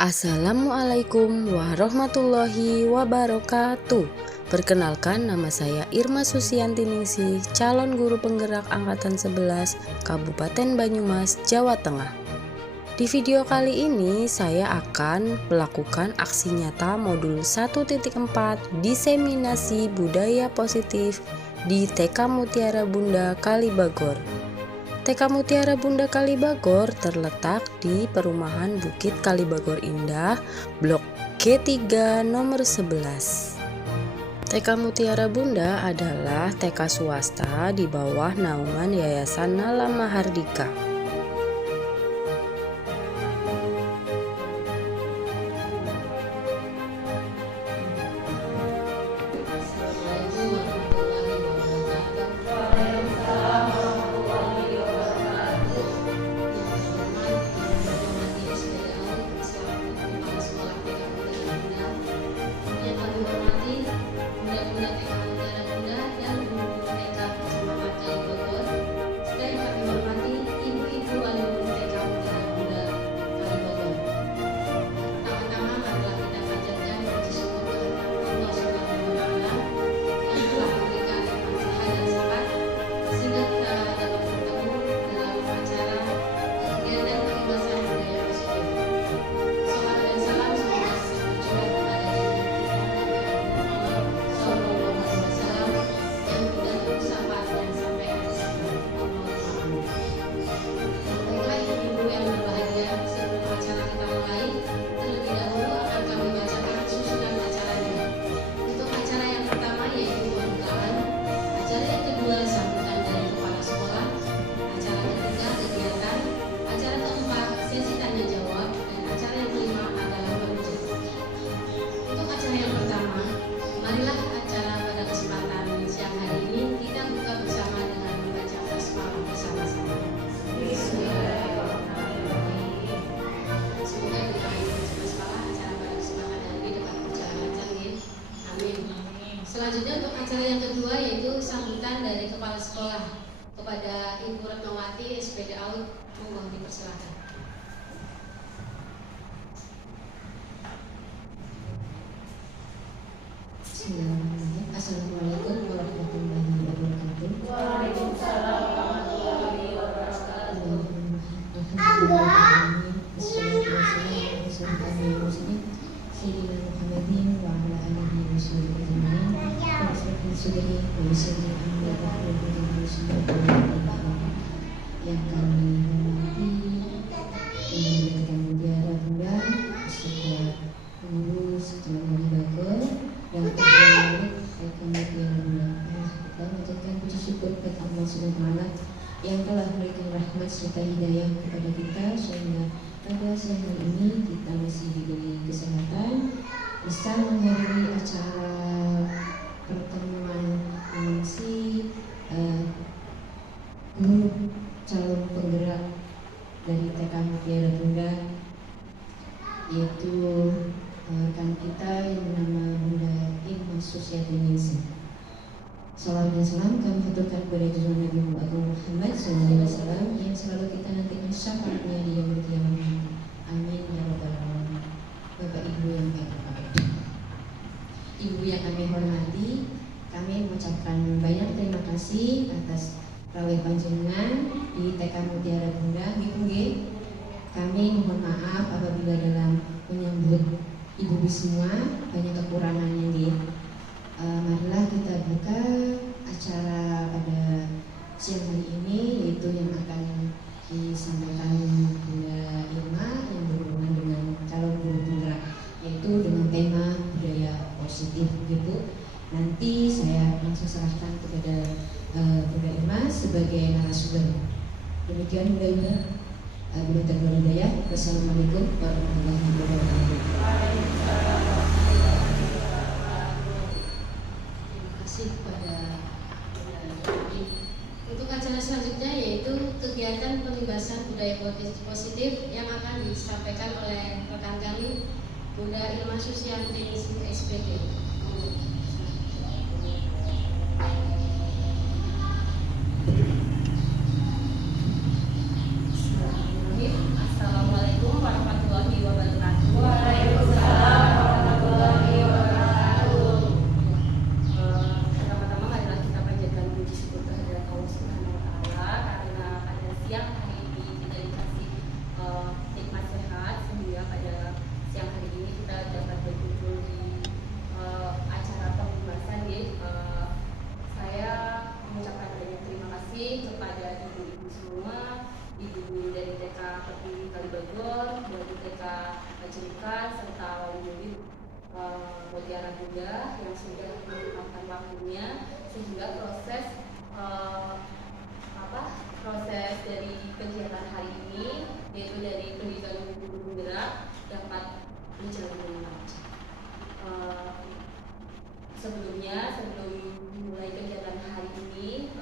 Assalamualaikum warahmatullahi wabarakatuh. Perkenalkan, nama saya Irma Susianti Ningsih, calon guru penggerak Angkatan 11 Kabupaten Banyumas, Jawa Tengah. Di video kali ini saya akan melakukan aksi nyata modul 1.4 diseminasi budaya positif di TK Mutiara Bunda Kalibagor. TK Mutiara Bunda Kalibagor terletak di Perumahan Bukit Kalibagor Indah, Blok G3 nomor 11. TK Mutiara Bunda adalah TK swasta di bawah naungan Yayasan Nala Mahardika. Selanjutnya untuk acara yang kedua yaitu sambutan dari Kepala Sekolah kepada Ibu Retnowati SPD AUD, monggo dipersilakan. Assalamualaikum warahmatullahi wabarakatuh. Waalaikumsalam warahmatullahi wabarakatuh. Yang kami hormati TK Mutiara Bunda beserta pengurus calon Kalibagor dan pegawai TK Mutiara Bunda. Kita mengucapkan puji syukur kepada Allah SWT yang telah memberikan rahmat serta hidayah kepada kita sehingga pada siang hari ini kita masih diberi kesehatan bisa menghadiri acara pertemuan MC guru calon penggerak dari TK Mutiara Bunda, yaitu rekan kita yang bernama Bunda Irma Susianti Ningsih. Salam dan salam kami haturkan kepada junjungan Nabi Muhammad SAW yang selalu kita nantikan syafaatnya di yaumul qiyamah. Amin ya rabbal alamin. Bapak Ibu yang kami Ibu yang kami hormati, kami mengucapkan banyak terima kasih atas rawuh panjenengan di TK Mutiara Bunda. Kami mohon maaf apabila dalam menyambut ibu semua banyak kekurangannya nggih. Marilah kita buka acara pada siang hari ini, yaitu yang akan disampaikan Bunda Irma yang berhubungan dengan calon guru penggerak, yaitu dengan tema budaya positif gitu. Nanti saya langsung serahkan kepada Bunda Irma sebagai narasumber. Demikian Bunda Irma. Bunda Terima Hidayah. Wassalamualaikum warahmatullahi wabarakatuh. Kepada untuk acara selanjutnya yaitu kegiatan pengibasan budaya positif yang akan disampaikan oleh rekan kami Bunda Irma Susianti Ningsih SPD. Assalamualaikum warahmatullahi wabarakatuh. majikan serta unit Mutiara Bunda yang sudah menyempatkan waktunya sehingga proses dari kegiatan hari ini, yaitu dari pendidikan guru penggerak, dapat berjalan dengan lancar. Sebelum mulai kegiatan hari ini,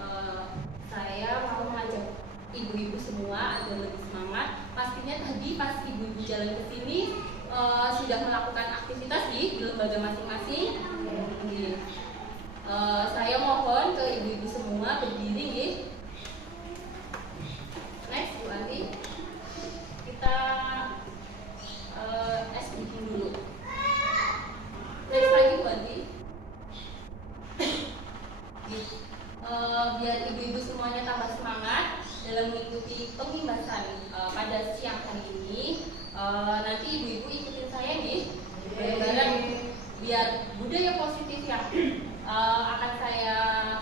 saya mau mengajak ibu-ibu semua agar lebih semangat. Pastinya tadi pas ibu-ibu jalan ke sini sudah melakukan aktivitas di lembaga masing-masing. Saya mohon ke ibu-ibu semua berdiri, nggih. Next, Bu Andi. Kita bikin dulu. Next lagi, Bu Andi. Biar ibu-ibu semuanya tambah semangat dalam mengikuti pengimbasan pada siang hari ini. Nanti ibu-ibu ikutin saya nih, bareng-bareng, biar budaya positif yang akan saya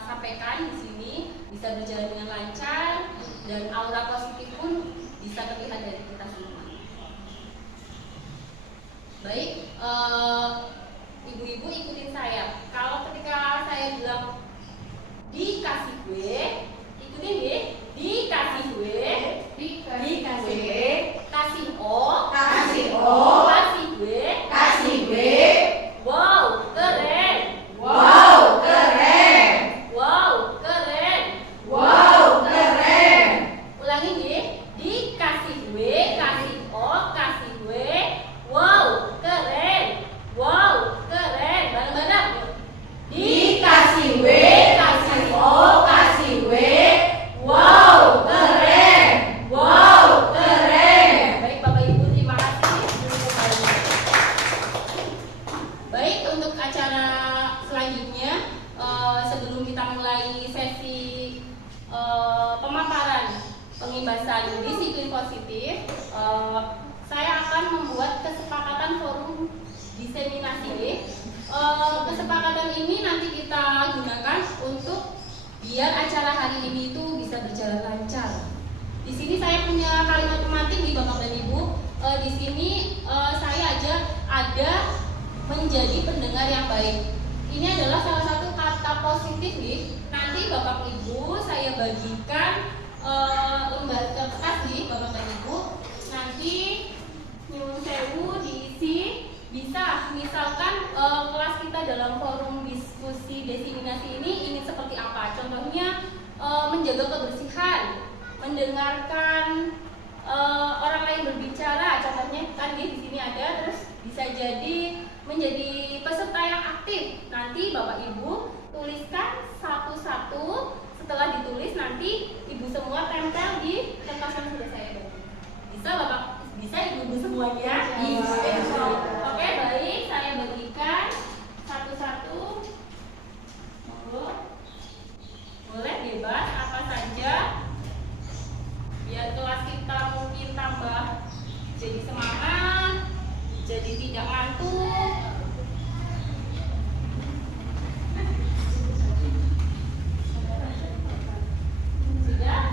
sampaikan di sini bisa berjalan dengan lancar dan aura positif pun bisa terlihat dari kita semua. Baik, ibu-ibu ikutin saya. Kalau ketika saya bilang dikasih gue, ikutin deh. Dikasih gue, dikasih gue, kasih o, kasih gue, wow keren, wow keren, wow keren, wow keren. Ulangi deh, dikasih gue, kasih o, kasih gue, wow keren, wow keren. Bareng-bareng. Dikasih gue, kasih o, kasih gue, wow keren, wow keren. Baik Bapak Ibu, terima kasih. Baik, untuk acara selanjutnya, sebelum kita mulai sesi pemaparan pengimbasan disiplin positif, saya akan membuat kesepakatan forum diseminasi. Kesepakatan ini nanti kita gunakan untuk biar acara hari ini itu bisa berjalan lancar. Di sini saya punya kalimat pematik di Bapak dan Ibu. Di sini saya aja ada menjadi pendengar yang baik. Ini adalah salah satu kata positif nih. Nanti Bapak Ibu saya bagikan lembar kertas nih Bapak dan Ibu. Nanti nyuwun sewu diisi. Bisa misalkan kelas kita dalam forum diskusi diseminasi ini ingin seperti apa? Contohnya menjaga kebersihan, mendengarkan orang lain berbicara. Contohnya kan di sini ada. Terus bisa jadi menjadi peserta yang aktif. Nanti Bapak Ibu tuliskan satu-satu. Setelah ditulis nanti Ibu semua tempel di kertas yang sudah saya bagi. Bisa Bapak? Bisa ibu-ibu semuanya? Bisa. Oke, baik. Saya bagikan satu-satu. Boleh bebas apa saja. Biar kelas kita mungkin tambah jadi semangat, jadi tidak ngantuk. Sudah?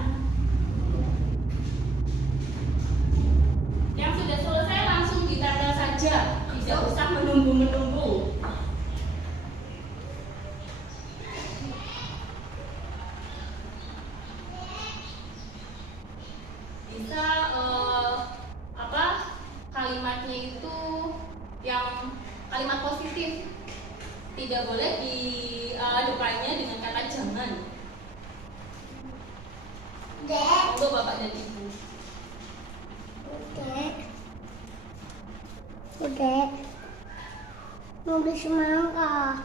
Yang sudah selesai langsung ditempel saja, tidak usah menunggu-menunggu. Bisa kalimatnya itu yang kalimat positif, tidak boleh diadukannya dengan kata jangan. Monggo Bapak dan Ibu. Udah mau beli semangka.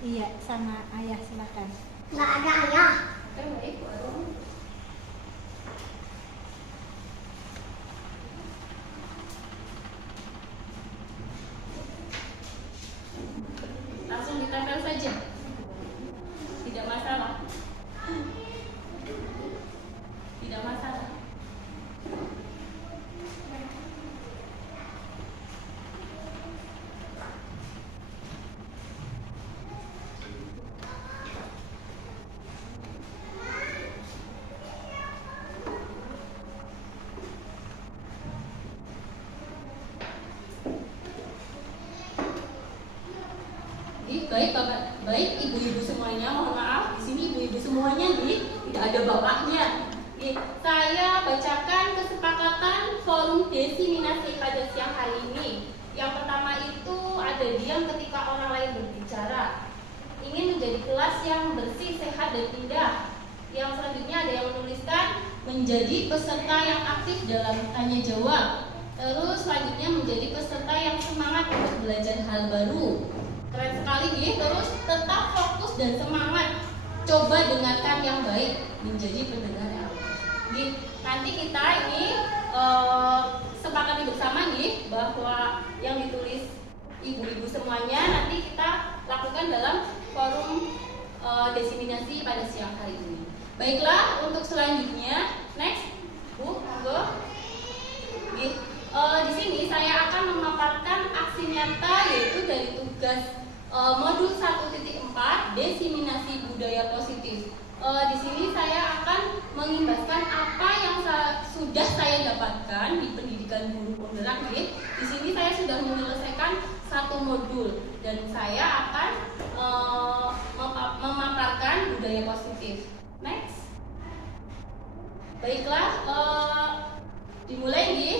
Iya, sama ayah silakan. Nggak ada ayah. Baik, Bu Arum. Langsung ditempel saja, tidak masalah. Tidak masalah. baik bapak, baik ibu-ibu semuanya, mohon maaf di sini ibu-ibu semuanya nih, tidak ada bapaknya. Oke, saya bacakan kesepakatan forum diseminasi pada siang hari ini. Yang pertama itu ada diam ketika orang lain berbicara. Ingin menjadi kelas yang bersih, sehat, dan indah. Yang selanjutnya ada yang menuliskan menjadi peserta yang aktif dalam tanya jawab. Terus selanjutnya menjadi peserta yang semangat untuk belajar hal baru. Keren sekali nih. Terus tetap fokus dan semangat. Coba dengarkan yang baik, menjadi pendengar yang baik. Nanti kita ini sepakati bersama nih bahwa yang ditulis ibu-ibu semuanya nanti kita lakukan dalam forum diseminasi pada siang hari ini. Baiklah, untuk selanjutnya, next, Bu, monggo. Di sini saya akan memaparkan aksi nyata yaitu dari tugas modul 1.4 diseminasi budaya positif. Di sini saya akan mengimbaskan apa yang sudah saya dapatkan di pendidikan guru penggerak. Di sini saya sudah menyelesaikan satu modul dan saya akan memaparkan budaya positif. Next. Baiklah, dimulai nih.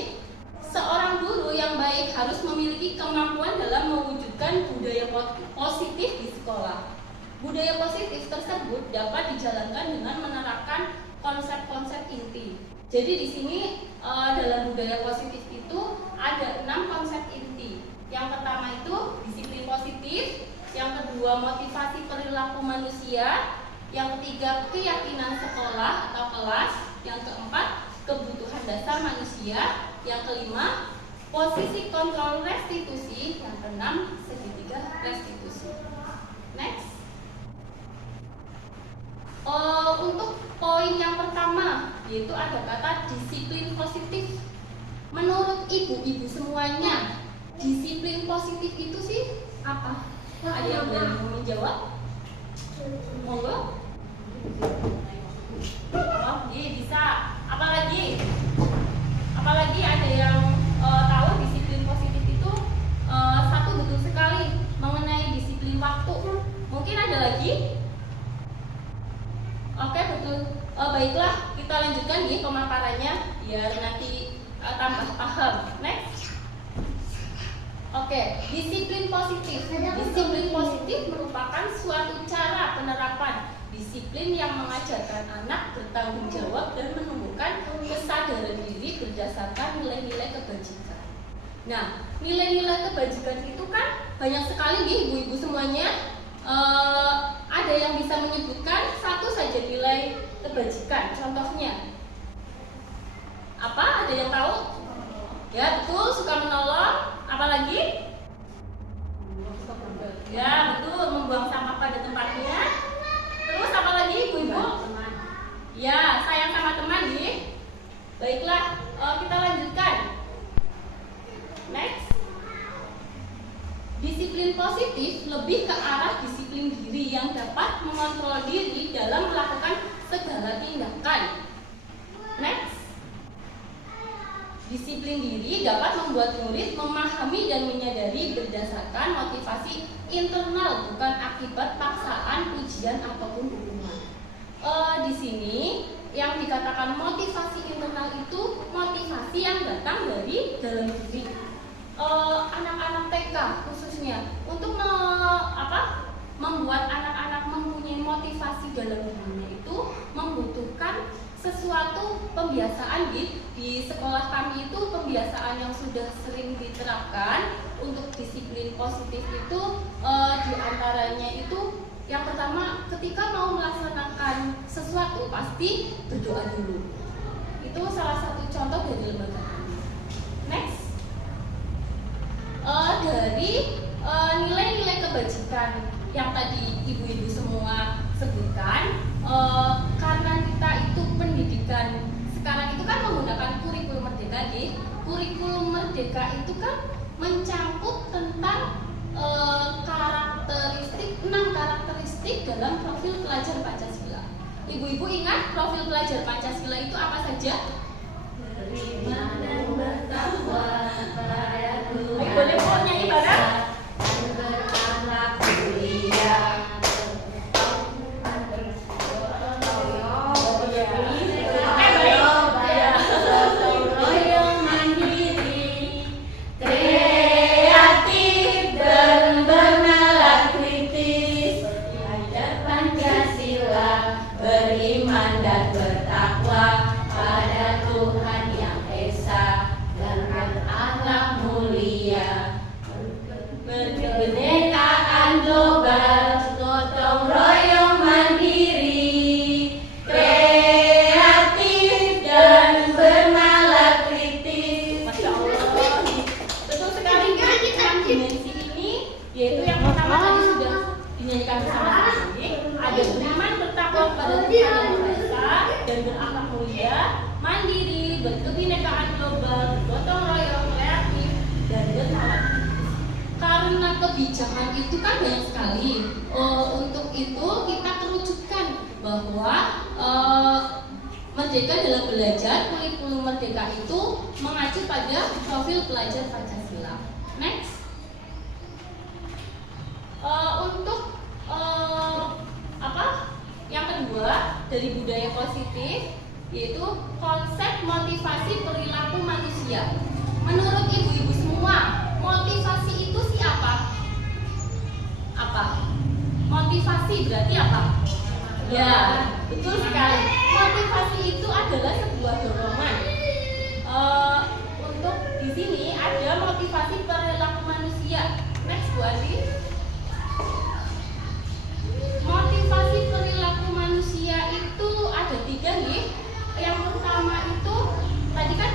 Seorang guru yang baik harus memiliki kemampuan dalam mewujudkan budaya positif di sekolah. Budaya positif tersebut dapat dijalankan dengan menerapkan konsep-konsep inti. Jadi di sini dalam budaya positif itu ada 6 konsep inti. Yang pertama itu disiplin positif, yang kedua motivasi perilaku manusia, yang ketiga keyakinan sekolah atau kelas, yang keempat kebutuhan dasar manusia, yang kelima posisi kontrol restitusi, yang keenam segitiga restitusi. Next. Untuk poin yang pertama yaitu ada kata disiplin positif. Menurut ibu-ibu semuanya, disiplin positif itu sih apa? Ada yang berani menjawab? Monggo. Oh, bisa. Apalagi ada yang tahu disiplin positif itu satu betul sekali mengenai disiplin waktu. Mungkin ada lagi? Oke, betul. Baiklah, kita lanjutkan nih pemaparannya biar nanti tambah paham. Next. Oke, disiplin positif. Disiplin positif merupakan suatu cara penerapan disiplin yang mengajarkan anak bertanggung jawab dan menumbuhkan kesadaran diri berdasarkan nilai-nilai kebajikan. Nah, nilai-nilai kebajikan itu kan banyak sekali nih ibu-ibu semuanya. Ada yang bisa menyebutkan satu saja nilai kebajikan. Contohnya apa? Ada yang tahu? Ya, betul, suka menolong. Apalagi? Ya, betul, membuang sampah pada tempatnya. Terus apa lagi ibu-ibu? Ya, sayang sama teman nih. Baiklah, kita lanjutkan. Next. Disiplin positif lebih ke arah disiplin diri yang dapat mengontrol diri dalam melakukan segala tindakan. Next. Disiplin diri dapat membuat murid memahami dan menyadari berdasarkan motivasi internal, bukan akibat paksaan, ujian ataupun hukuman. Di sini yang dikatakan motivasi internal itu motivasi yang datang dari dalam diri. Anak-anak TK khususnya untuk membuat anak-anak mempunyai motivasi dalam dirinya itu membutuhkan sesuatu pembiasaan di sekolah kami itu pembiasaan yang sudah sering diterapkan untuk disiplin positif itu diantaranya itu yang pertama ketika mau melaksanakan sesuatu pasti berdoa dulu. Itu salah satu contoh dari lembaga kami. Next. Dari nilai-nilai kebajikan yang tadi ibu-ibu semua sebutkan, karena kita itu pendidikan sekarang itu kan menggunakan kurikulum merdeka. Kurikulum merdeka itu kan mencangkup tentang 6 karakteristik dalam profil pelajar Pancasila. Ibu-ibu ingat profil pelajar Pancasila itu apa saja? Beriman dan bertakwa pada Tuhan. Boleh nyanyi bareng? Berakhlak mulia. global, gotong royong, kreatif, dan bernalar. Karena kebijakan itu kan banyak sekali. Untuk itu kita kerucutkan bahwa Merdeka dalam belajar, kurikulum Merdeka itu mengacu pada profil pelajar Pancasila. Next. Untuk yang kedua dari budaya positif, yaitu konsep motivasi perilaku manusia. Menurut ibu-ibu semua, motivasi itu siapa? Apa? Motivasi berarti apa? Ya, betul sekali. Motivasi itu adalah sebuah dorongan. Untuk di sini ada motivasi perilaku manusia. Next, Bu Adi. Motivasi perilaku manusia itu ada 3 nih. Yang pertama itu tadi kan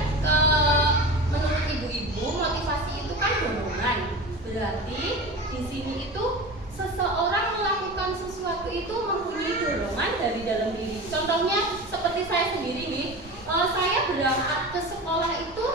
menurut ibu-ibu motivasi itu kan dorongan. Berarti di sini itu seseorang melakukan sesuatu itu mempunyai dorongan dari dalam diri. Contohnya seperti saya sendiri nih, saya berangkat ke sekolah itu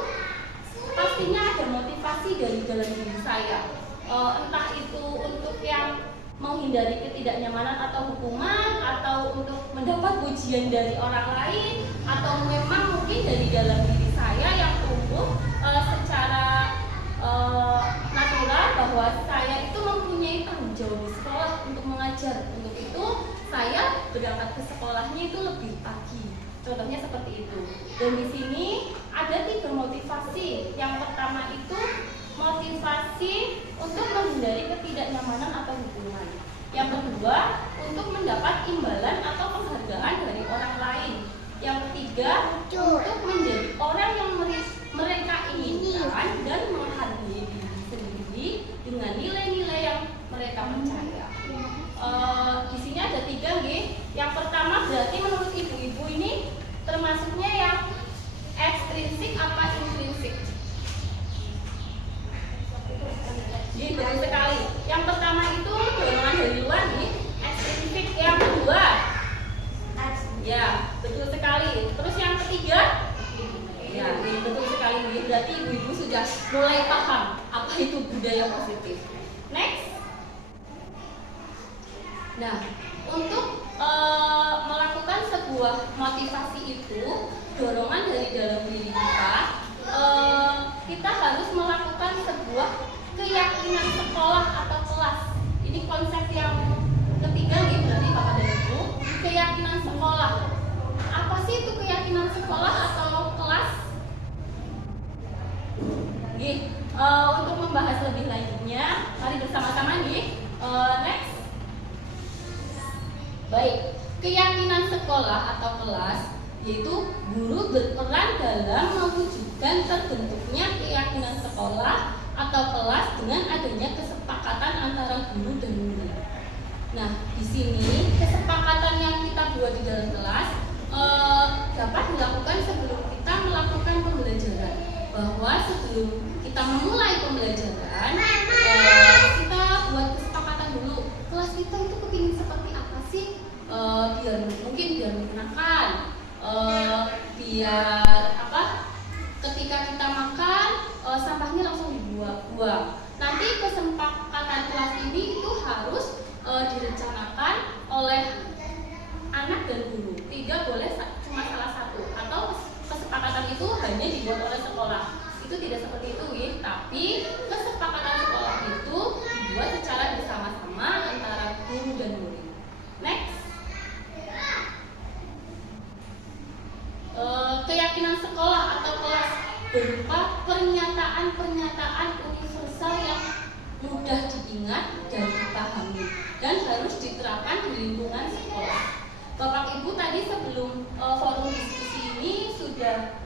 pastinya ada motivasi dari dalam diri saya. Entah itu untuk yang menghindari ketidaknyamanan atau hukuman, atau untuk mendapat pujian dari orang lain, atau memang mungkin dari dalam diri saya yang tumbuh secara natural bahwa saya itu mempunyai tanggung jawab di sekolah untuk mengajar. Untuk itu saya berangkat ke sekolahnya itu lebih pagi. Contohnya seperti itu. Dan di sini ada 3 motivasi. Yang pertama itu motivasi untuk menghindari ketidaknyamanan atau hukuman. Yang kedua, untuk mendapat imbalan atau penghargaan dari orang lain. Yang ketiga, untuk menjadi orang yang mereka inginkan dan menghargai diri sendiri dengan nilai-nilai yang mereka percaya. Di sini ada 3 nih. Yang pertama berarti menurut ibu-ibu ini termasuknya yang ekstrinsik apa intrinsik? Betul sekali. Yang pertama itu dorongan dari luar nih, ekstrinsik. Yang kedua, ya betul sekali. Terus yang ketiga, ya betul sekali. Berarti ibu-ibu sudah mulai paham apa itu budaya positif. Next. Nah, untuk melakukan sebuah motivasi itu, dorongan dari dalam diri kita, kita harus melakukan sebuah keyakinan sekolah atau kelas. Ini konsep yang ketiga nih, berarti Bapak dan Ibu. Keyakinan sekolah. Apa sih itu keyakinan sekolah atau kelas? Untuk membahas lebih lanjutnya, mari bersama-sama nih. Next. Baik, keyakinan sekolah atau kelas yaitu guru berperan dalam mewujudkan terbentuknya keyakinan sekolah atau kelas dengan adanya kesepakatan antara guru dan murid. Nah, di sini kesepakatan yang kita buat di dalam kelas dapat dilakukan sebelum kita melakukan pembelajaran. Bahwa sebelum kita memulai pembelajaran, kita buat kesepakatan dulu. Kelas kita itu kepingin seperti apa sih? Biar menyenangkan, biar ketika kita makan sampahnya langsung dibuang. Nanti kesepakatan kelas ini itu harus direncanakan oleh anak dan guru. Tidak boleh cuma salah satu, atau kesepakatan itu hanya dibuat oleh sekolah. Itu tidak seperti itu, tapi kesepakatan sekolah itu dibuat secara bersama-sama antara guru dan murid. Next. Keyakinan sekolah atau kelas berupa pernyataan-pernyataan universal yang mudah diingat dan dipahami dan harus diterapkan di lingkungan sekolah. Bapak Ibu tadi sebelum forum diskusi ini sudah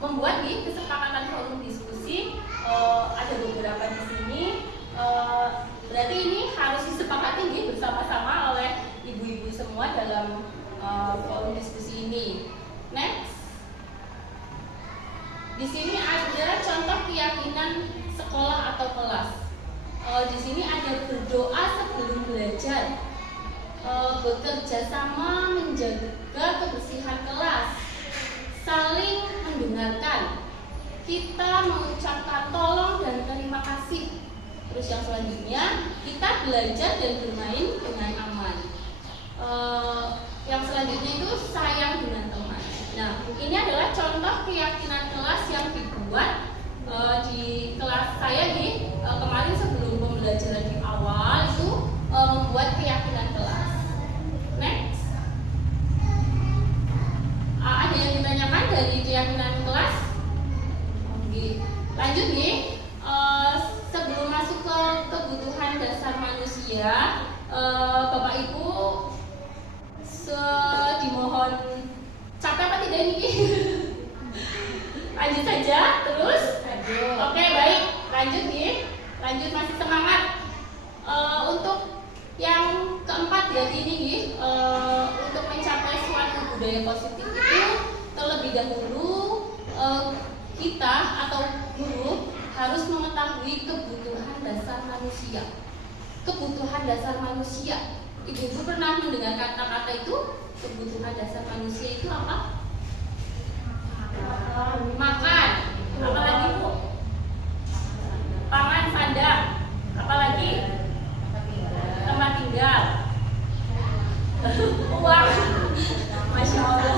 membuat nih kesepakatan forum diskusi, ada beberapa di sini. Berarti ini harus disepakati nih bersama-sama oleh ibu-ibu semua dalam forum diskusi ini. Next. Di sini ada contoh keyakinan sekolah atau kelas. Di sini ada berdoa sebelum belajar, bekerja sama menjaga kebersihan kelas, saling mendengarkan, kita mengucapkan tolong dan terima kasih. Terus yang selanjutnya, kita belajar dan bermain dengan aman. Yang selanjutnya itu sayang dengan teman. Nah, ini adalah contoh keyakinan kelas yang dibuat di kelas saya kemarin sebelum pembelajaran di awal itu membuat keyakinan kelas. Next, ada yang ditanyakan dari keyakinan kelas? Oke, lanjut nih. Sebelum masuk ke kebutuhan dasar manusia, Bapak Ibu dimohon capek apa tidak ini? Lanjut saja, terus. Oke, baik, lanjut nih. Lanjut, masih semangat. Untuk yang keempat berarti ini untuk mencapai suatu budaya positif itu terlebih dahulu kita atau guru harus mengetahui kebutuhan dasar manusia. Kebutuhan dasar manusia. Ibu pernah mendengar kata-kata itu? Kebutuhan dasar manusia itu apa? Makan. Apalagi Bu? Pangan, sandang. Apalagi? Tempat tinggal. Uang. Masya Allah.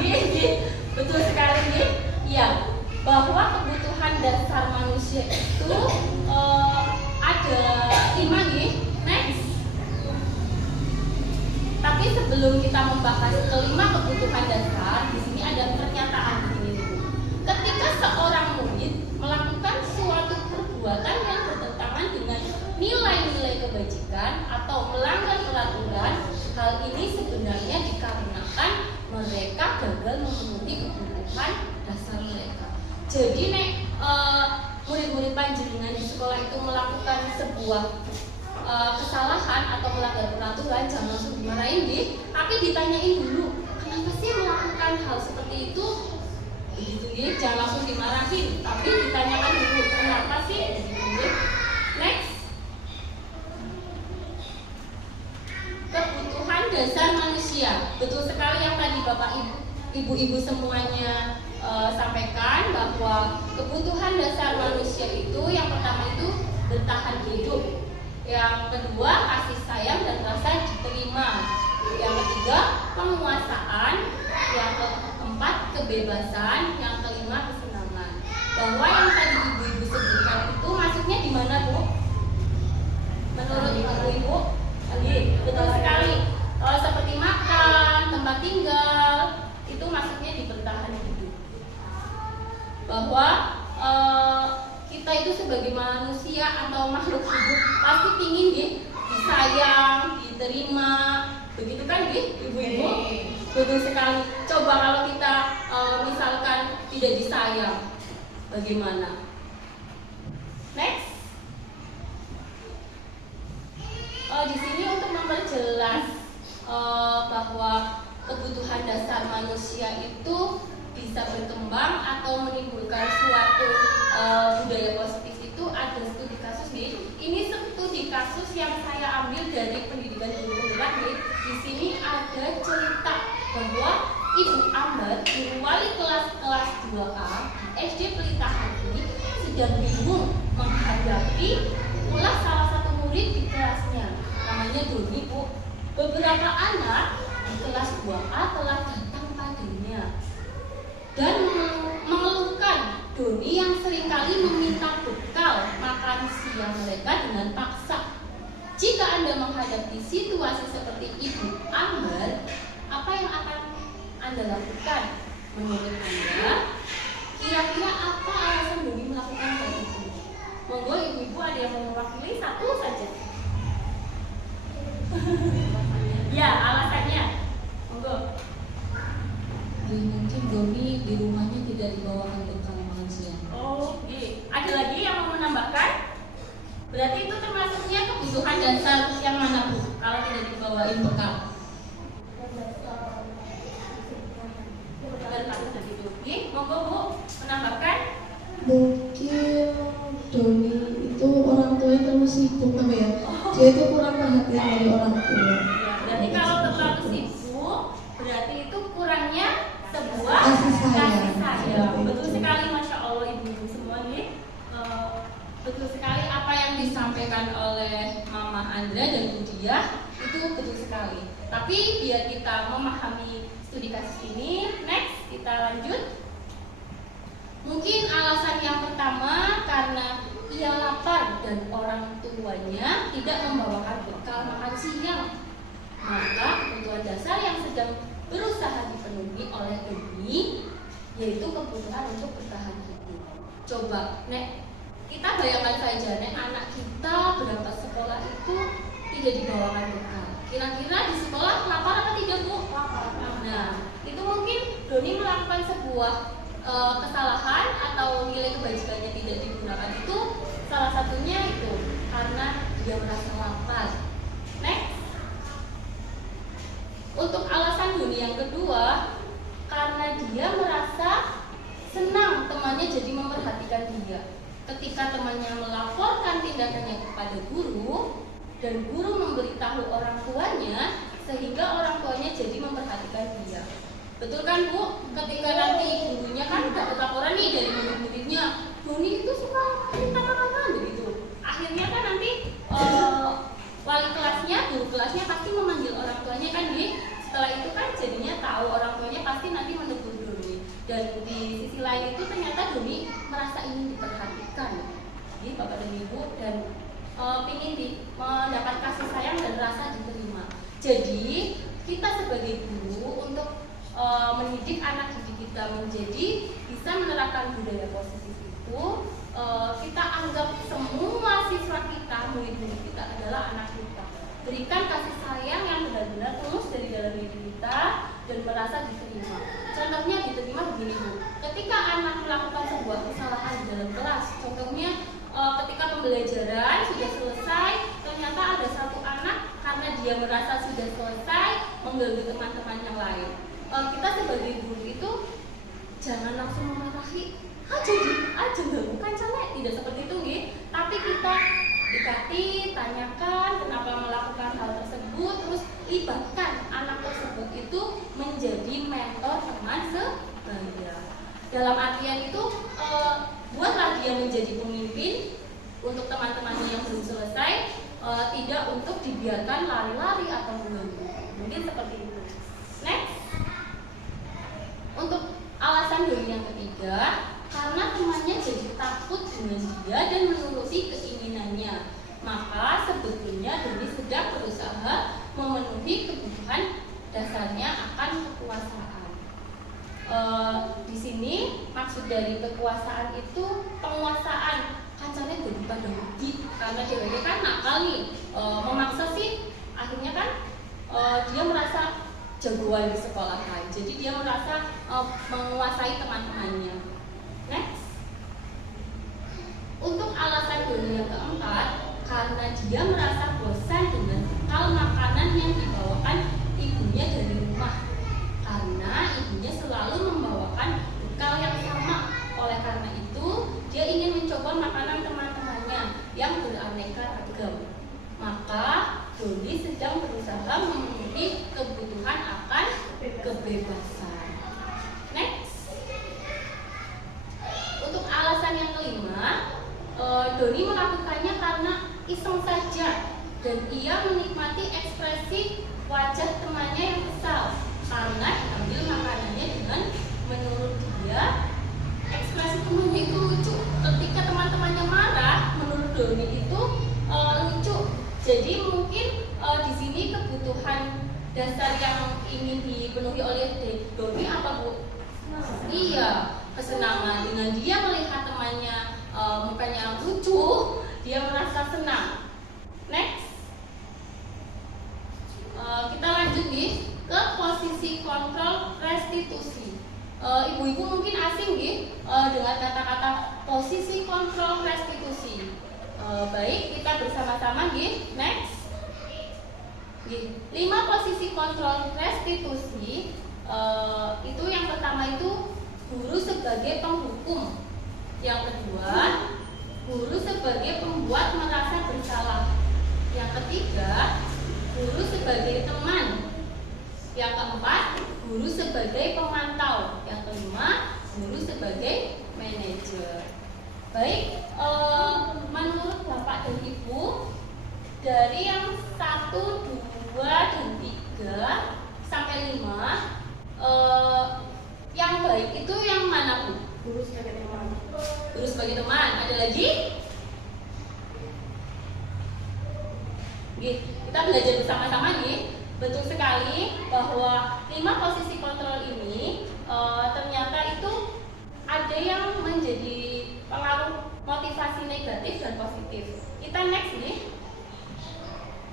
Gini, betul sekali nih. Iya, bahwa kebutuhan dasar manusia itu ada 5 nih. Next. Tapi sebelum kita membahas kelima kebutuhan dasar, di sini ada pernyataan begini. Ketika seorang murid melakukan suatu perbuatan yang bertentangan dengan nilai-nilai kebajikan atau melanggar peraturan, hal ini sebenarnya dikarenakan mereka gagal memenuhi kebutuhan dasar mereka. Jadi murid-murid panjenengan di sekolah itu melakukan sebuah kesalahan atau melanggar peraturan, jangan langsung dimarahin tapi ditanyain dulu, kenapa sih melakukan hal seperti itu? Begitu jangan langsung dimarahin, tapi ditanyakan dulu, kenapa sih? Begitu Next, kebutuhan dasar manusia. Betul sekali yang tadi Bapak Ibu semuanya sampaikan, bahwa kebutuhan dasar manusia itu yang pertama itu bertahan hidup. Yang kedua, kasih sayang dan rasa diterima. Yang ketiga, penguasaan. Yang keempat, kebebasan. Yang kelima, kesenangan. Bahwa yang tadi ibu-ibu sebutkan itu masuknya di mana, Bu? Menurut ibu-ibu? Betul sekali. Seperti makan, tempat tinggal, itu masuknya di bertahan hidup. Bahwa kita itu sebagai manusia atau makhluk hidup pasti pingin disayang, diterima, begitu kan ibu-ibu? Betul sekali. Coba kalau kita misalkan tidak disayang, bagaimana? Next. Di sini untuk memperjelas bahwa kebutuhan dasar manusia itu bisa berkembang atau menimbulkan suatu budaya positif itu ada studi kasus ini studi kasus yang saya ambil dari pendidikan guru penggerak di sini ada cerita bahwa Ibu Ambar, guru wali kelas 2A SD Pelita Hati, sedang bingung menghadapi ulah salah satu murid di kelasnya, namanya Doni, Bu. Beberapa anak di kelas 2A telah datang padanya dan mengeluhkan Doni yang seringkali meminta bekal makan siang mereka dengan paksa. Jika Anda menghadapi situasi seperti Ibu Ambar, apa yang akan Anda lakukan? Menurut Anda, kira-kira apa alasan Doni melakukan hal itu? Monggo ibu-ibu ada yang mau mewakili satu saja. Ya, alasannya. Monggo. Mungkin Doni di rumahnya tidak dibawakan bekal makan siang. Oh, ada lagi yang mau menambahkan? Berarti itu termasuknya kebutuhan dasar yang mana, Bu? Kalau tidak dibawain bekal. Monggo, Bu, menambahkan? Mungkin Doni itu orang tuanya terlalu sibuk apa ya? Dia itu kurang perhatian dari orang tua. Berarti kalau terlalu sibuk, berarti itu kurangnya sebuah kasih sayang. Betul sekali apa yang disampaikan oleh Mama Andra dan Budia, itu betul sekali. Tapi biar kita memahami studi kasus ini, next kita lanjut. Mungkin alasan yang pertama karena ia lapar dan orang tuanya tidak membawakan bekal makan siang. Maka kebutuhan dasar yang sedang berusaha dipenuhi oleh Doni yaitu kebutuhan untuk bertahan hidup. Coba, Nek, kita bayangkan saja, Nek, anak kita berangkat sekolah itu tidak dibawakan bekal. Kira-kira di sekolah lapar apa tidak, Bu? Lapar. Nah, itu mungkin Doni melakukan sebuah kesalahan atau nilai kebajikannya tidak digunakan, itu salah satunya itu karena dia merasa lapar. Next. Untuk alasan Doni yang kedua, karena dia merasa senang temannya jadi memperhatikan dia. Ketika temannya melaporkan tindakannya kepada guru dan guru memberitahu orang tuanya, sehingga orang tuanya jadi memperhatikan dia. Betul kan, Bu? Ketika nanti gurunya kan dapat laporan nih dari murid-muridnya, Doni itu suka minta makanan begitu. Akhirnya kan nanti wali kelasnya, guru kelasnya pasti memanggil orang tuanya kan, Di. Setelah itu kan jadinya tahu orang tuanya pasti nanti menegur Doni. Dan di sisi lain itu ternyata Doni merasa ingin diperhatikan, Di, Bapak dan Ibu, dan ingin mendapat kasih sayang dan rasa diterima. Jadi kita sebagai guru untuk mendidik anak didik kita menjadi bisa menerapkan budaya positif itu, kita anggap semua siswa kita, murid-murid kita adalah anak kita. Berikan kasih sayang yang benar-benar tulus dari dalam diri kita dan merasa diterima. Contohnya diterima begini, Bu. Ketika anak melakukan sebuah kesalahan di dalam kelas, contohnya ketika pembelajaran sudah selesai, ternyata ada satu anak karena dia merasa sudah selesai mengganggu teman-teman yang lain. Kita sebagai guru itu jangan langsung memarahi, jadi aja ganggu kancane, tidak seperti itu, nggih. Tapi kita dekati, tanyakan kenapa melakukan hal tersebut, terus libatkan anak tersebut itu menjadi mentor teman sebaya. Dalam artian itu buatlah dia menjadi pemimpin untuk teman-temannya yang belum selesai, tidak untuk dibiarkan lari-lari atau mengganggu. Mungkin seperti itu. Next. Untuk alasan Doni yang ketiga, karena temannya jadi takut dengan dia dan menuruti keinginannya. Maka sebetulnya Doni sedang berusaha memenuhi kebutuhan dasarnya akan kekuasaan. Di sini maksud dari kekuasaan itu penguasaan. Kancane jadi pada wedi karena dia kan nakal nih, memaksa sih, akhirnya kan dia merasa jagoan di sekolah kan. Jadi dia merasa menguasai teman-temannya. Next. Untuk alasan Doni yang keempat, karena dia merasa bosan dengan bekal makanan yang dibawakan ibunya dari rumah. Karena ibunya selalu membawakan bekal yang sama. Oleh karena itu, dia ingin mencoba makanan teman-temannya yang beraneka ragam. Maka Doni sedang berusaha memenuhi kebutuhan akan kebebasan. Next. Untuk alasan yang kelima, Doni melakukannya karena iseng saja dan ia menikmati ekspresi wajah temannya yang kesal karena diambil makanannya dengan menurut dia ekspresi temannya itu lucu. Ketika teman-temannya marah, menurut Doni itu lucu. Jadi mungkin di sini kebutuhan dasar yang ingin dipenuhi oleh Doni apa, Bu? Iya, kesenangan. Dengan dia melihat temannya mukanya lucu, dia merasa senang. Next. Kita lanjut nih ke posisi kontrol restitusi. Ibu-ibu mungkin asing nih dengan kata-kata posisi kontrol restitusi. Baik, kita bersama-sama nih. Next. 5 posisi kontrol restitusi. Itu yang pertama itu guru sebagai penghukum. Yang kedua, guru sebagai pembuat merasa bersalah. Yang ketiga, guru sebagai teman. Yang keempat, guru sebagai pemantau. Yang kelima, guru sebagai manajer. Baik, Kita belajar bersama-sama nih. Betul sekali bahwa 5 posisi kontrol ini ternyata itu ada yang menjadi pengaruh motivasi negatif dan positif. Kita next nih.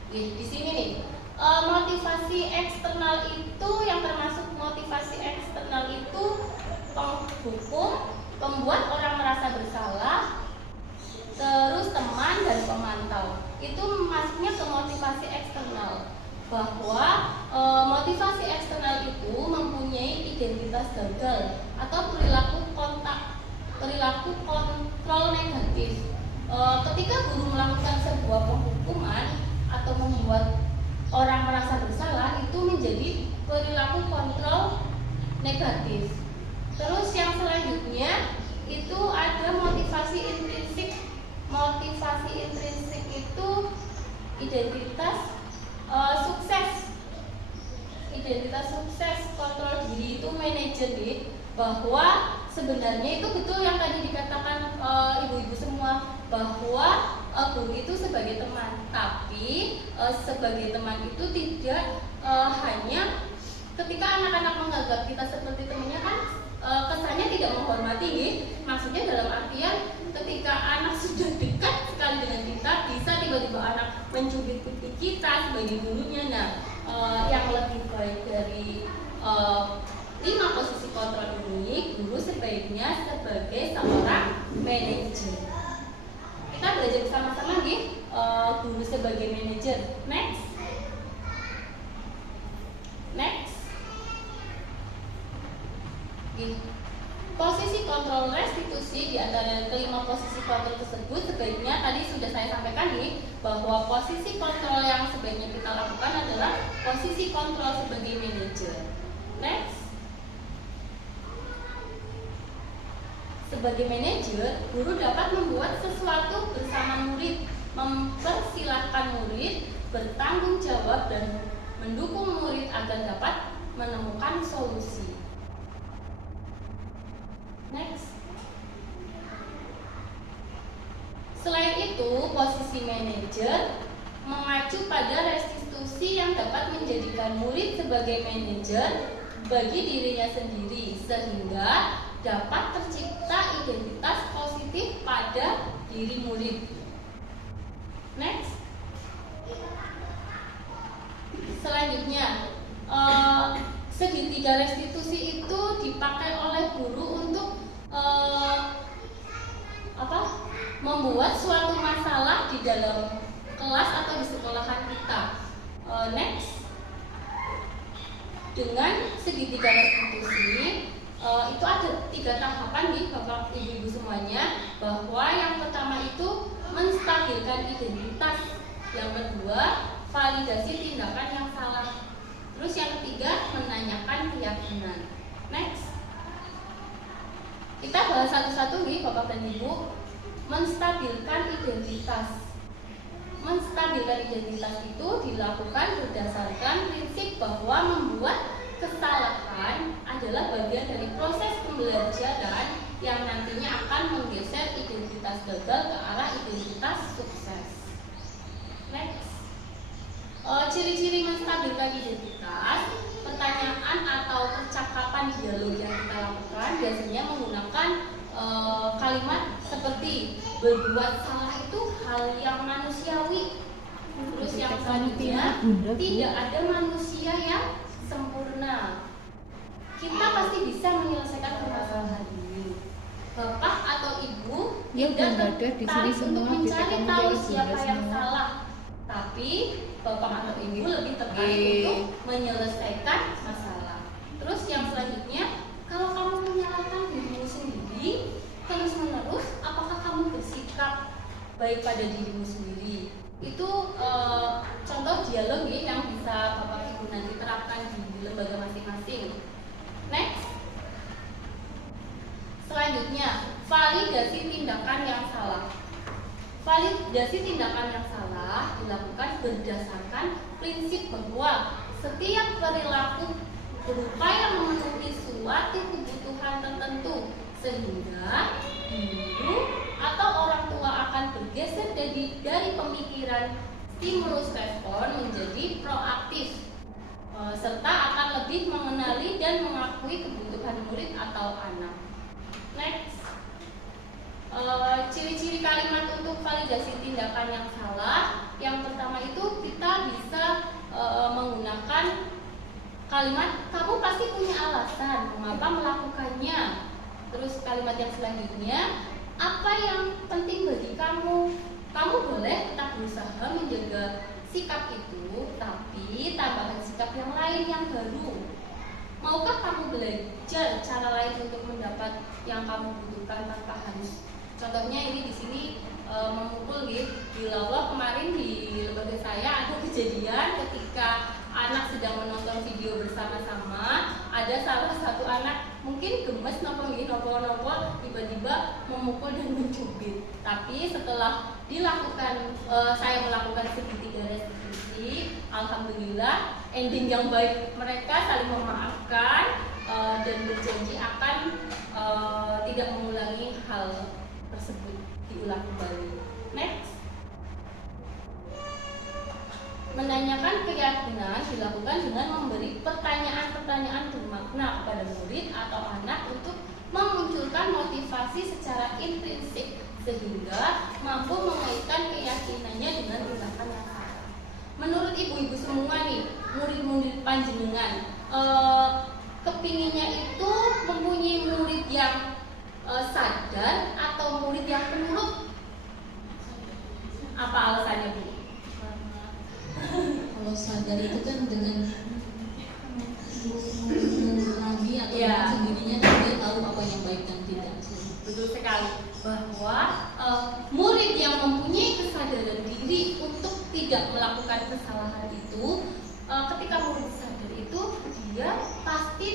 Di sini nih. Motivasi eksternal itu yang termasuk motivasi eksternal itu penghukum, pembuat orang merasa bersalah, terus teman dan pemantau. Itu masuknya ke motivasi eksternal. Bahwa motivasi eksternal itu mempunyai identitas gagal atau perilaku kontrol negatif. Ketika guru melakukan sebuah penghukuman atau membuat orang merasa bersalah, itu menjadi perilaku kontrol negatif. Terus yang selanjutnya itu ada motivasi intrinsik. Motivasi intrinsik itu identitas sukses. Identitas sukses kontrol diri itu manajer nih, bahwa sebenarnya itu betul yang tadi dikatakan ibu-ibu semua, bahwa guru itu sebagai teman, tapi sebagai teman itu tidak hanya ketika anak-anak menganggap kita seperti temannya kan kesannya tidak menghormati nih. Maksudnya dalam artian ketika anak sudah dekat sekali dengan kita, bisa tiba-tiba anak mencubit pipi kita sebagai gurunya. Nah, yang lebih baik dari 5 posisi kontrol ini, guru sebaiknya sebagai seorang manajer. Kita belajar bersama-sama nih, guru sebagai manajer. Next. Posisi kontrol restitusi di antara kelima posisi kontrol tersebut sebaiknya tadi sudah saya sampaikan nih, bahwa posisi kontrol yang sebaiknya kita lakukan adalah posisi kontrol sebagai manajer. Next. Sebagai manajer, guru dapat membuat sesuatu bersama murid, mempersilahkan murid bertanggung jawab dan mendukung murid agar dapat menemukan solusi. Next. Selain itu, posisi manajer mengacu pada restitusi yang dapat menjadikan murid sebagai manajer bagi dirinya sendiri, sehingga dapat tercipta identitas positif pada diri murid. Next. Selanjutnya, segitiga restitusi itu dipakai oleh guru untuk membuat suatu masalah di dalam kelas atau di sekolahan kita. Next. Dengan segitiga restitusi itu ada 3 tahapan nih Bapak Ibu semuanya, bahwa yang pertama itu menstabilkan identitas, yang kedua validasi tindakan yang salah, terus yang ketiga menanyakan keyakinan. Next. Kita bahas satu-satu nih Bapak dan Ibu. Menstabilkan identitas. Menstabilkan identitas itu dilakukan berdasarkan prinsip bahwa membuat kesalahan adalah bagian dari proses pembelajaran yang nantinya akan menggeser identitas gagal ke arah identitas sukses. Next. Ciri-ciri menstabilkan identitas, pertanyaan atau percakapan dialog yang kita lakukan biasanya menggunakan kalimat seperti berbuat salah itu hal yang manusiawi. Terus yang selanjutnya, tidak ada manusia yang sempurna. Kita pasti bisa menyelesaikan permasalahan ini. Bapak atau ibu tidak tertarik untuk mencari tahu siapa yang salah, tapi bapak atau ibu lebih tertarik untuk menyelesaikan masalah. Terus yang selanjutnya, kalau kamu menyalahkan dirimu sendiri terus menerus, apakah kamu bersikap baik pada dirimu sendiri? Itu contoh dialog yang bisa bapak ibu nanti terapkan di lembaga masing-masing. Next. Selanjutnya, validasi tindakan yang salah. Validasi tindakan yang salah dilakukan berdasarkan prinsip bahwa setiap perilaku berupaya memenuhi suatu kebutuhan tertentu, sehingga guru atau orang tua akan bergeser dari pemikiran stimulus respon menjadi proaktif, serta akan lebih mengenali dan mengakui kebutuhan murid atau anak. Next, ciri-ciri kalimat untuk validasi tindakan yang salah. Yang pertama itu kita bisa menggunakan kalimat kamu pasti punya alasan mengapa melakukannya. Terus kalimat yang selanjutnya, apa yang penting bagi kamu? Kamu boleh tetap berusaha menjaga sikap itu, tapi tambahkan sikap yang lain yang baru. Maukah kamu belajar cara lain untuk mendapat yang kamu butuhkan tanpa harus? Contohnya ini di sini memukul gitu. Di Lawa kemarin di lembaga saya ada kejadian ketika anak sedang menonton video bersama-sama, ada salah satu anak mungkin gemes nopo tiba-tiba memukul dan mencubit. Tapi setelah dilakukan saya melakukan segitiga restitusi, alhamdulillah ending yang baik, mereka saling memaafkan dan berjanji akan tidak mengulangi hal tersebut diulang kembali. Next, menanyakan keyakinan dilakukan dengan memberi pertanyaan-pertanyaan bermakna kepada murid atau anak untuk memunculkan motivasi secara intrinsik sehingga mampu mengaitkan keyakinannya dengan tindakan yang salah. Menurut ibu-ibu semua nih, murid-murid panjenengan, kepinginnya itu mempunyai murid yang sadar atau murid yang penurut? Apa alasannya, Bu? Kalau sadar itu kan dengan mengenali atau dengan sendirinya dia tahu apa yang baik dan tidak. Betul sekali, bahwa murid yang mempunyai kesadaran diri untuk tidak melakukan kesalahan itu, ketika murid sadar itu dia pasti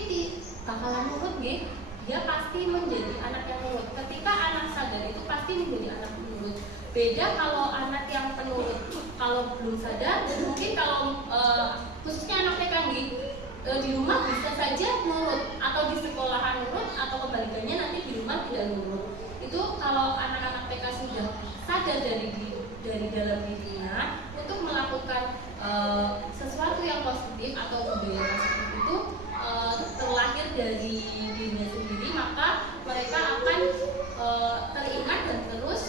bakalan nurut gitu. Dia pasti menjadi anak yang nurut. Ketika anak sadar itu pasti menjadi anak penurut. Beda kalau anak yang penurut, kalau belum sadar, dan mungkin kalau khususnya anak TK di rumah bisa saja nurut, atau di sekolahan nurut, atau kebalikannya nanti di rumah tidak nurut. Itu kalau anak-anak TK sudah sadar dari dalam dirinya untuk melakukan sesuatu yang positif atau budaya positif itu terlahir dari dirinya sendiri, maka mereka akan teringat dan terus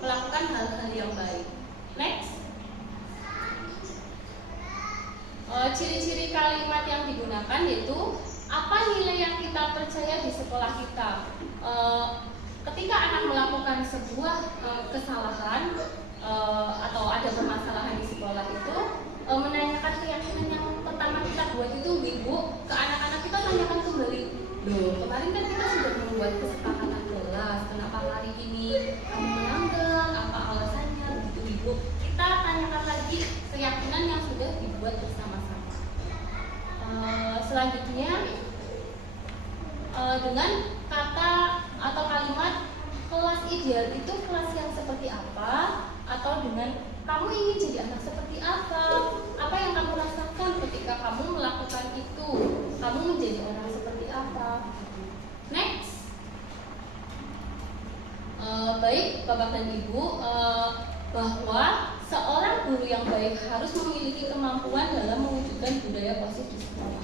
melakukan hal-hal yang baik. Next, ciri-ciri kalimat yang digunakan yaitu apa nilai yang kita percaya di sekolah kita. Ketika anak melakukan sebuah kesalahan atau ada permasalahan di sekolah itu, menanyakan keyakinan yang pertama kita buat itu, Ibu, ke anak-anak kita tanyakan kembali, loh kemarin kan kita sudah membuat kesepakatan kelas, kenapa hari ini kamu melanggar, apa alasannya, begitu Ibu. Kita tanyakan lagi keyakinan yang sudah dibuat bersama-sama. Selanjutnya dengan kata atau kalimat kelas ideal itu kelas yang seperti apa, atau dengan kamu ingin jadi anak seperti apa yang kamu rasakan ketika kamu melakukan itu, kamu menjadi orang seperti apa. Next, baik Bapak dan Ibu, bahwa seorang guru yang baik harus memiliki kemampuan dalam mewujudkan budaya positif di sekolah.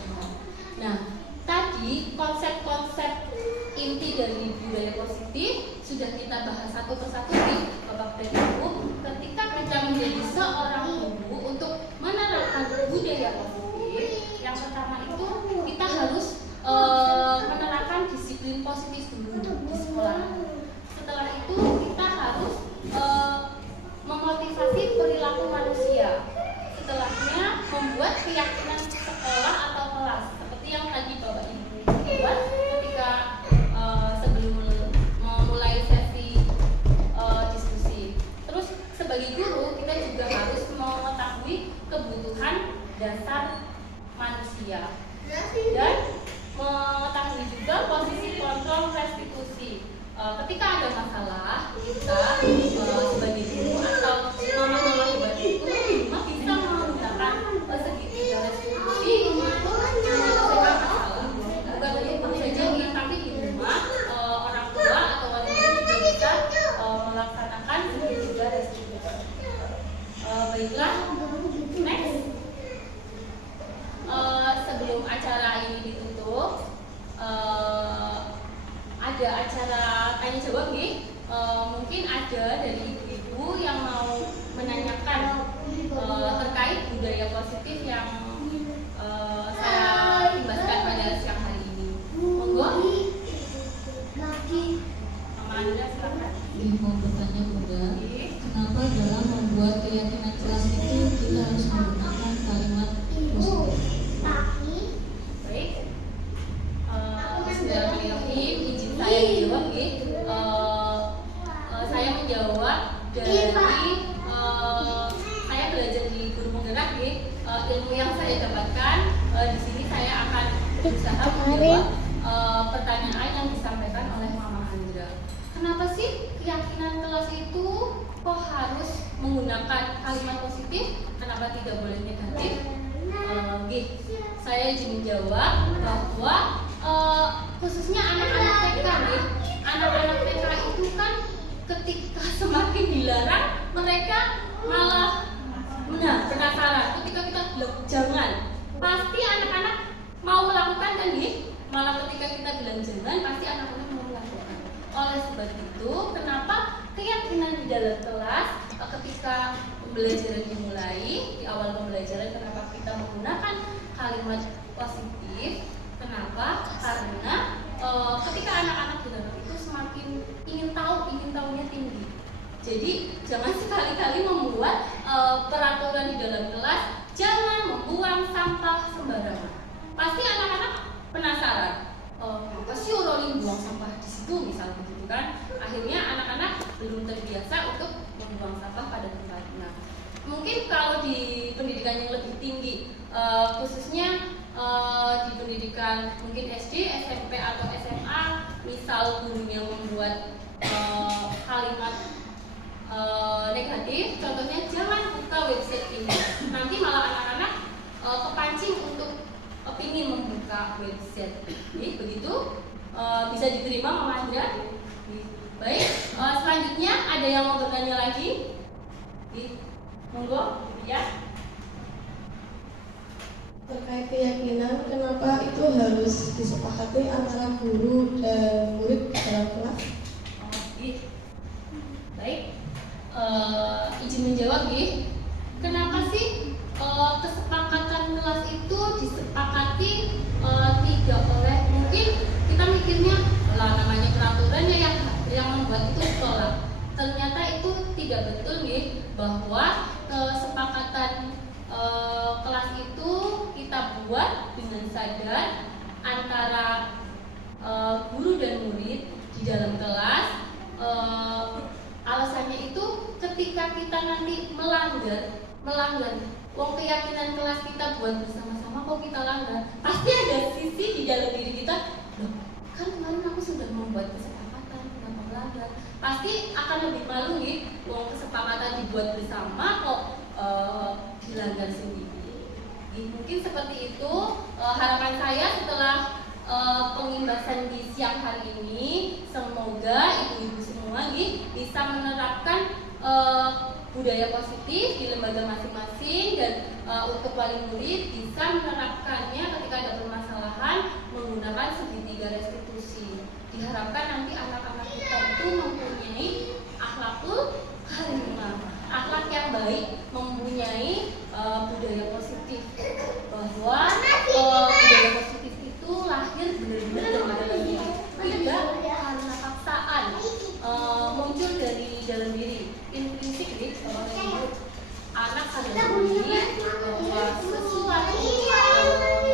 Nah, tadi konsep-konsep inti dari budaya positif sudah kita bahas satu persatu nih Bapak dan Ibu. Ketika kita menjadi seorang guru untuk menerapkan budaya positif, yang pertama itu kita harus menerapkan disiplin positif dulu di sekolah. Setelah itu kita harus memotivasi perilaku manusia. Setelahnya membuat keyakinan sekolah atau kelas seperti yang tadi Bapak Ibu buat ketika sebelum memulai sesi diskusi. Terus sebagai guru kita juga harus mengetahui kebutuhan dasar manusia dan mengetahui juga posisi kontrol restitusi. Ketika ada masalah, kita sebagai guru atau mama-mama hebat itu bisa menggunakan segitiga restitusi untuk menyelesaikan masalah. Bukan hanya guru saja, tapi di rumah orang tua atau wali murid juga bisa melaksanakan segitiga restitusi. Baiklah, next. Sebelum acara ini ditutup, ada acara tanya jawab nih. Mungkin ada dari ibu-ibu yang mau menanyakan terkait budaya positif yang saya timbaskan pada siang hari ini. Monggo, Mama Andra silakan. Mau bertanya Bunda, kenapa dalam membuat keyakinan kelas itu kita harus menggunakan kalimat positif? Baik, Bismillahirrahmanirrahim. Izin saya menjawab nih. Saya menjawab dari saya belajar di guru penggerak nih. Ilmu yang saya dapatkan di sini saya akan berusaha menjawab pertanyaan yang disampaikan oleh Mama Andra. Kenapa sih keyakinan kelas itu kok harus menggunakan kalimat positif? Kenapa tidak boleh negatif? Saya izin menjawab bahwa khususnya anak-anak TK nih, anak-anak TK itu kan ketika semakin dilarang mereka malah penasaran. Ketika kita bilang jangan, pasti anak-anak mau melakukan kan nih? Malah ketika kita bilang jangan, pasti anak-anak mau melakukan. Oleh sebab itu, kenapa keyakinan di dalam kelas ketika pembelajaran dimulai, di awal pembelajaran kenapa kita menggunakan kalimat positif? Kenapa? Karena ketika anak-anak di dalam itu semakin ingin tahunya tinggi. Jadi jangan sekali-kali membuat peraturan di dalam kelas jangan membuang sampah sembarangan. Pasti anak-anak penasaran. Apa sih orang buang sampah di situ misalnya begitu kan? Akhirnya anak-anak belum terbiasa untuk membuang sampah pada tempatnya. Mungkin kalau di pendidikan yang lebih tinggi, khususnya di pendidikan mungkin SD, SMP atau SMA, misal gurunya membuat kalimat negatif, contohnya jangan buka website ini. Nanti malah anak-anak kepancing untuk kepingin membuka website. Begitu bisa diterima Mama Andra? Baik, selanjutnya ada yang mau bertanya lagi? Monggo, ya. Terkait keyakinan, kenapa itu harus disepakati antara guru dan murid dalam kelas? Baik, izin menjawab kenapa sih kesepakatan kelas itu disepakati tidak oleh, mungkin kita mikirnya lah namanya peraturannya yang membuat itu sekolah. Ternyata itu tidak betul bahwa kesepakatan kelas itu kita buat dengan sadar antara guru dan murid di dalam kelas. Alasannya itu ketika kita nanti melanggar wong keyakinan kelas kita buat bersama-sama kok kita langgar, pasti ada sisi di dalam diri kita, loh kan kemarin aku sudah membuat kesepakatan kenapa melanggar. Pasti akan lebih malu wong kesepakatan dibuat bersama kok dilanggar sendiri. Mungkin seperti itu harapan saya setelah pengimbasan di siang hari ini. Semoga ibu-ibu semua bisa menerapkan budaya positif di lembaga masing-masing, dan untuk wali murid bisa menerapkannya ketika ada permasalahan menggunakan segitiga restitusi. Diharapkan nanti anak-anak kita itu mempunyai akhlakul karimah, akhlak yang baik, mempunyai budaya positif, bahwa budaya positif itu lahir benar-benar dari dalam diri, tidak karena paksaan, muncul dari dalam diri, intrinsik anak sadar diri bahwa sesuatu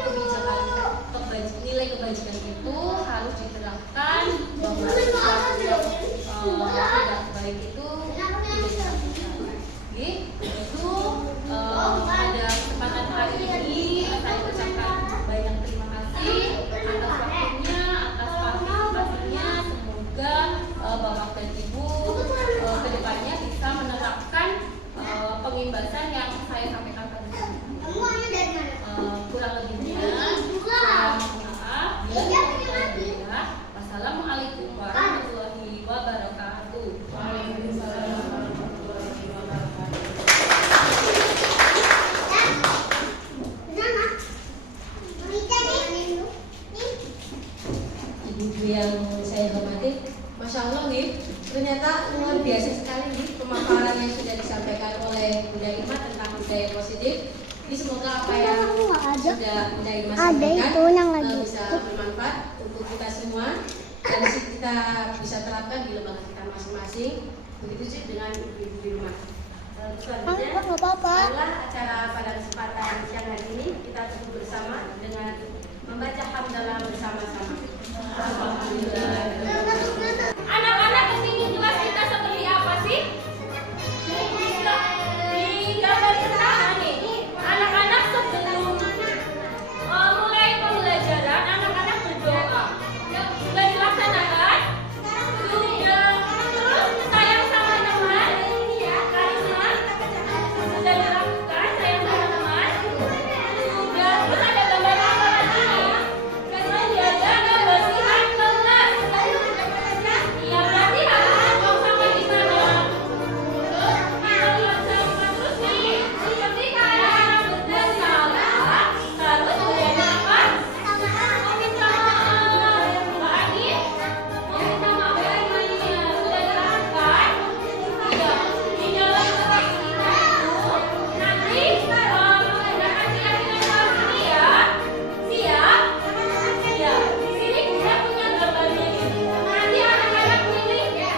kebijakan, nilai kebajikan itu harus diterapkan, bahwa sesuatu yang tidak baik itu tidak dilakukan. Itu Jadi semoga apa yang sudah Bunda Irma Ada itu sampaikan yang lagi. bisa bermanfaat untuk kita semua dan kita bisa terapkan di lembaga kita masing-masing. Begitu sih dengan ibu-ibu di rumah. Selanjutnya Nggak apa-apa. adalah acara pada kesempatan siang hari ini kita tunggu bersama dengan membaca hamdalah bersama-sama. Alhamdulillah. Anak-anak kepingin kelas kita seperti apa sih? Di gambar pertama nih, anak-anak sebelum mulai pembelajaran, anak-anak berdoa. Sudah dilaksanakan? Sudah. Terus sayang sama teman? Karisma? Sudah dilakukan sayang sama teman? Sudah. Terus ada gambar apa lagi? Menjaga kebersihan kelas. Iya, berarti anak-anak mau sampai di mana? Kita laksanakan terus nih. Ketika anak-anak berbuat salah, harus menjadi apa? Meminta maaf. Mbak Adi, meminta maaf ya teman-teman. Sudah dilakukan? Iya. Di dalam surat kita itu nanti menggunakan keyakinan kelas ini ya. Siap? Ya, di sini kita punya gambarnya ini. Nanti anak-anak pilih ya.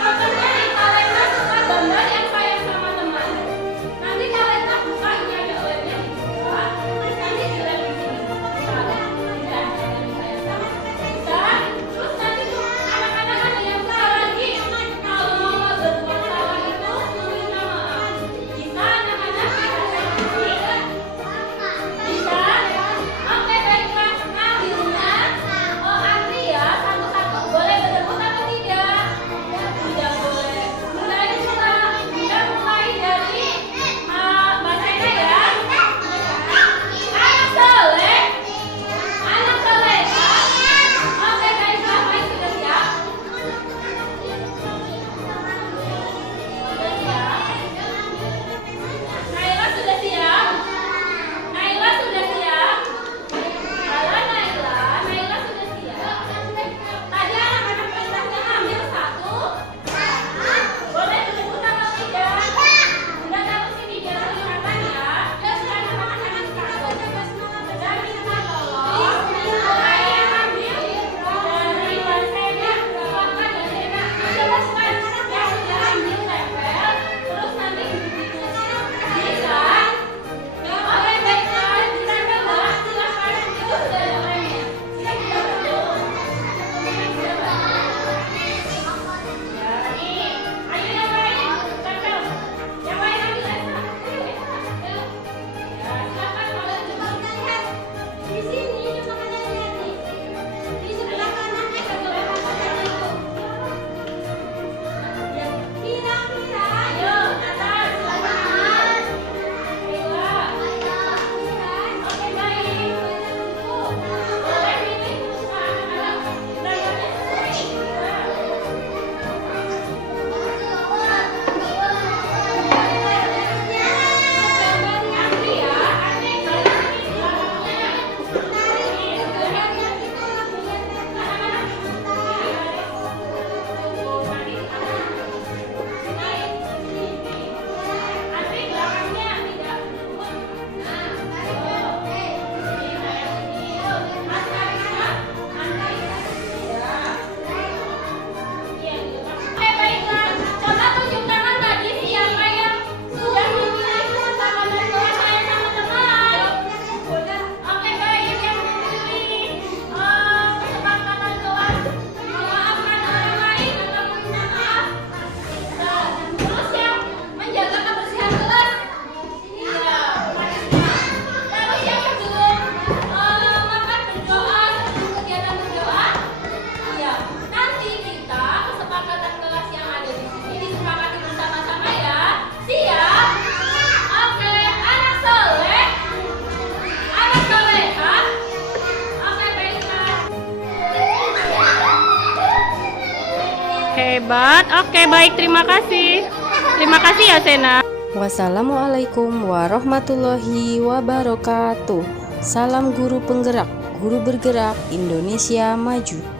Contohnya nih, Kalena suka gambar yang sayang sama teman. Nanti Kalena buka, ini ada webnya dibuka. Nanti dilihat di sini. Bisa, sayang sama. Bisa. Terus nanti tuh anak-anak ada yang salah lagi. Kalau berbuat salah itu meminta maaf. Bisa anak-anak? Bisa. Bisa? Oke, baiklah. Ambilnya. Antri ya, satu-satu. Boleh berebut atau tidak? Tidak boleh. Mulai juga. Kita mulai dari Mbak Sena ya. Anak soleh. Anak soleha. Oke, baiklah. Baik, sudah siap? Sudah siap? Naila sudah siap? Naila sudah siap? Halo Naila, Naila sudah siap? Tadi anak-anak pentasnya ambil satu. Boleh berebut atau tidak? Sudah taruh sini biar kelihatan ya. Anak-anak jangan takut. Dan minta tolong saya ambil dari Mbak Sena, Bapak dan Sena. Jelaskan yang sudah ambil tempel, terus nanti duduk-duduk. Bisa? Oke, baiklah. Ditempel Mbak, silakan. Itu sudah ada lemnya. Siap-siap dulu. Ya, nih. Ayo yang lain, tempel. Yang lain ambil Esa. Ayo. Ya, silakan kalau lihat. Di sini cuma kalian lihat nih. Di sebelah kanan sebelah kanan itu. Ya, kira-kira. Ayo, atas. Baiklah. Oke, baik. Boleh pilih anak-anak. Layarnya antri ya, antri. Antri belakangnya tidak. Mas Karisma, antri. Oke, baiklah. Coba tunjuk tangan tadi siapa yang sudah memilih kesepakatan kelas saya sama teman. Oke, baik. Yang memilih kesepakatan kelas memaafkan orang lain atau meminta maaf. Terus yang menjaga kebersihan kelas. Iya, Karisma. Terus yang sebelum makan berdoa, sebelum kegiatan berdoa. Iya, nanti kita kesepakatan kelas yang ada di sini disepakati bersama-sama ya. Siap? Oke, anak soleh, anak soleha. Oke, baiklah. Hebat. Oke, baik. Terima kasih. Terima kasih ya Sena. Wassalamualaikum warahmatullahi wabarakatuh. Salam guru penggerak, guru bergerak, Indonesia maju.